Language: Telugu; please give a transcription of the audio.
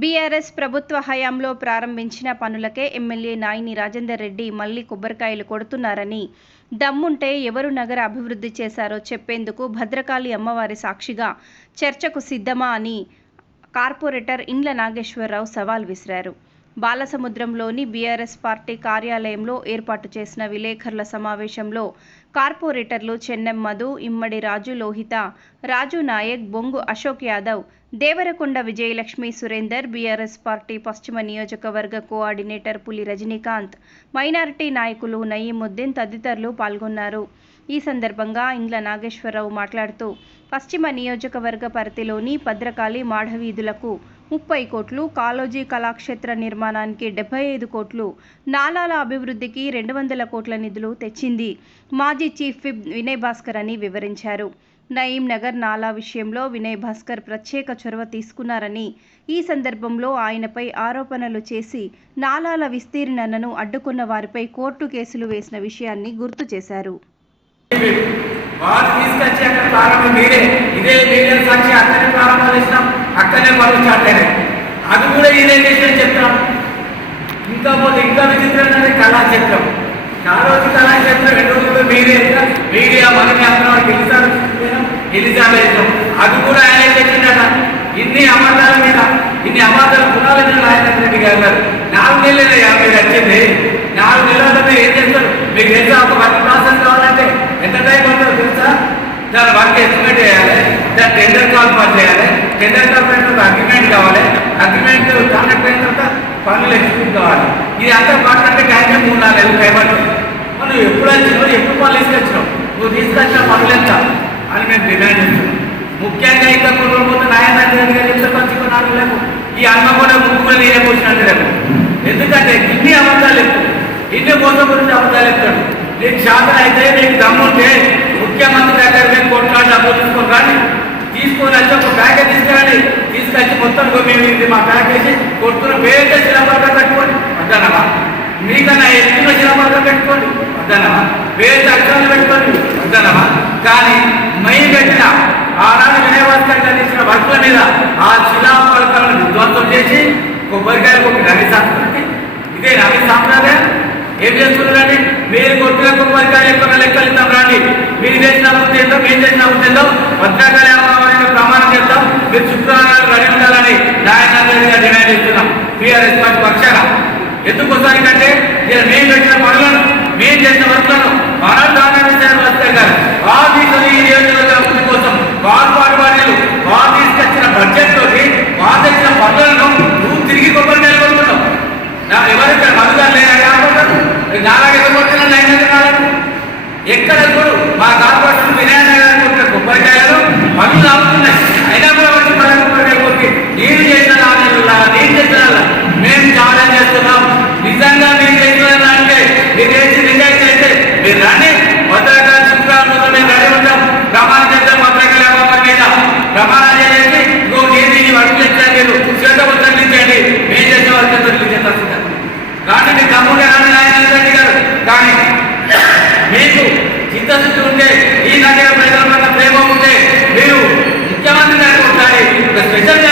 బీఆర్ఎస్ ప్రభుత్వ హయాంలో ప్రారంభించిన పనులకే ఎమ్మెల్యే నాయిని రాజేందర్ రెడ్డి మళ్ళీ కొబ్బరికాయలు కొడుతున్నారని దమ్ముంటే ఎవరు నగర అభివృద్ధి చేశారో చెప్పేందుకు భద్రకాళి అమ్మవారి సాక్షిగా చర్చకు సిద్ధమా అని కార్పొరేటర్ ఇండ్ల నాగేశ్వరరావు సవాల్ విసిరారు. బాలసముద్రంలోని బీఆర్ఎస్ పార్టీ కార్యాలయంలో ఏర్పాటు చేసిన విలేకరుల సమావేశంలో కార్పొరేటర్లు చెన్నెం మధు ఇమ్మడి రాజు లోహిత రాజు నాయక్ బొంగు అశోక్ యాదవ్ దేవరకొండ విజయలక్ష్మి సురేందర్ బీఆర్ఎస్ పార్టీ పశ్చిమ నియోజకవర్గ కోఆర్డినేటర్ పులి రజనీకాంత్ మైనారిటీ నాయకులు నయీముద్దీన్ తదితరులు పాల్గొన్నారు. ఈ సందర్భంగా ఇండ్ల నాగేశ్వరరావు మాట్లాడుతూ పశ్చిమ నియోజకవర్గ పరిధిలోని భద్రకాళి మాఢవీధులకు ముప్పై కోట్లు కాలోజీ కళాక్షేత్ర నిర్మాణానికి డెబ్బై ఐదు కోట్లు నాలాల అభివృద్ధికి రెండు వందల కోట్ల నిధులు తెచ్చింది మాజీ చీఫ్ విప్ వినయ్ భాస్కర్ అని వివరించారు. నయీం నగర్ నాలా విషయంలో వినయ్ భాస్కర్ ప్రత్యేక చొరవ తీసుకున్నారని ఈ సందర్భంలో ఆయనపై ఆరోపణలు చేసి నాలాల విస్తీర్ణను అడ్డుకున్న వారిపై కోర్టు కేసులు వేసిన విషయాన్ని గుర్తు చేశారు. వారు తీసుకొచ్చి అక్కడ ప్రారంభం మీరే. ఇదే మీడియా సాక్షి అతని ప్రారంభం ఇస్తాం అక్కడనే పనులు స్టార్ట్ అయినాయి. అది కూడా ఇదే చేసిన చిత్రం ఇంకా పోతే ఇంకా విచిత్రమైన కళాక్షేత్రం ఆ కళాక్షేత్రం ఎన్ని రోజులు మీరే మీడియా మనమే అందరం గెలిచారు. ఎలిజాబెత్. అది కూడా ఆయన చెప్పిందట ఇన్ని అబద్ధాల మీద ఇన్ని అబద్ధాల గుణాల మీద రాజేంద్ర రెడ్డి గారు. నాలుగు నెలలు యాభై వచ్చింది. నాలుగు నెలల మీరు ఏం చేస్తారు? మీకు తెలుసా ఒక వర్క్ ప్రాసెస్ కావాలంటే ఎంత టైం పడుతుందో తెలుసా? దాని వర్క్ ఎస్టిమేట్ చేయాలి. దాని టెండర్ కాల్ పాస్ చేయాలి. టెండర్ కాల్ పైన అగ్రిమెంట్ కావాలి. అగ్రిమెంట్ కాంట్రాక్ట్ అయిన తర్వాత పనులు ఎక్స్క్యూట్ కావాలి. ఇది అంతా మాట్లాడితే టైం మూడు నాలుగు నెలలు టైం పడుతుంది. మనం ఎప్పుడు వచ్చినావు ఎప్పుడు పనులు తీసుకొచ్చినావు నువ్వు తీసుకొచ్చిన పనులు ఎంత? అని మేము డిమాండ్ చేస్తున్నాం. ముఖ్యంగా ఇంకా కొన్ని రోజులు పోతే నాయన రెడ్డి గారు ఎంత ఖర్చు నాలుగు లేకు ఈ అన్న కూడా ముక్కు నేనే పోసినట్టు లేకు ఎందుకంటే ఇన్ని అబద్ధాలు ఎక్కువ ఇన్ని కోసం గురించి అబద్ధాలు చెప్తాడు. నీకు శాతం అయితే నీకు దమ్ముంటే ముఖ్యమంత్రి దగ్గర మేము కొట్లాడి డబ్బులు తీసుకొని రాని తీసుకొని వచ్చి ఒక ప్యాకేజ్ తీసుకురండి. తీసుకొచ్చి మొత్తం ఇగో మేము ఇది మా ప్యాకేజీ కొట్టుకుని వేరే శిలపడక పెట్టుకోండి వద్దనమా మీకన్నా ఎక్కువ శిలపడక పెట్టుకోండి వద్దనమా వేరే అక్షరాలు పెట్టుకోండి. వద్దనమా కానీ మై పెట్టిన ఆనాడు వినయవంతంగా తీసిన భక్తుల మీద ఆ శిలాపలకాలను విధ్వంసం చేసి కొబ్బరికాయలు కొట్టి రవి సాంప్రదాయం ఇదే రవి సాంప్రదాయం ఏం చేస్తున్నారండి? మీరు కొట్టిన కొబ్బరికాయలు ఎక్కువ లెక్కలు ఇద్దాం రాండి. మీరు చేసిన అభివృద్ధి ఏందో మేము చేసిన అభివృద్ధి ఏందో భద్రాకాళి అమ్మవారిని ప్రమాణం చేద్దాం. మీరు శుక్రవారాలు రెడీ ఉండాలని నాయన రెడ్డిగా డిమాండ్ చేస్తున్నాం. టీఆర్ఎస్ పార్టీ పక్షాన. ఎందుకోసానికంటే ఇలా మేము పెట్టిన పనులను మేము చేసిన వర్కులను మనం దానాన్ని వస్తే గారు ఆ దీంట్లో ఈ నియోజకవర్గ అభివృద్ధి కోసం కార్పొరేట్ బడ్జెట్ ఎక్కడ చూడు మా కార్పొరేషన్ వినాయక కొబ్బరికాయలు పనులు చిత్తశుద్ధి ఉంటే ఈ నగర ప్రజల పట్ల ప్రేమ ఉంటే మీరు ముఖ్యమంత్రి గారికి ఒకసారి స్పెషల్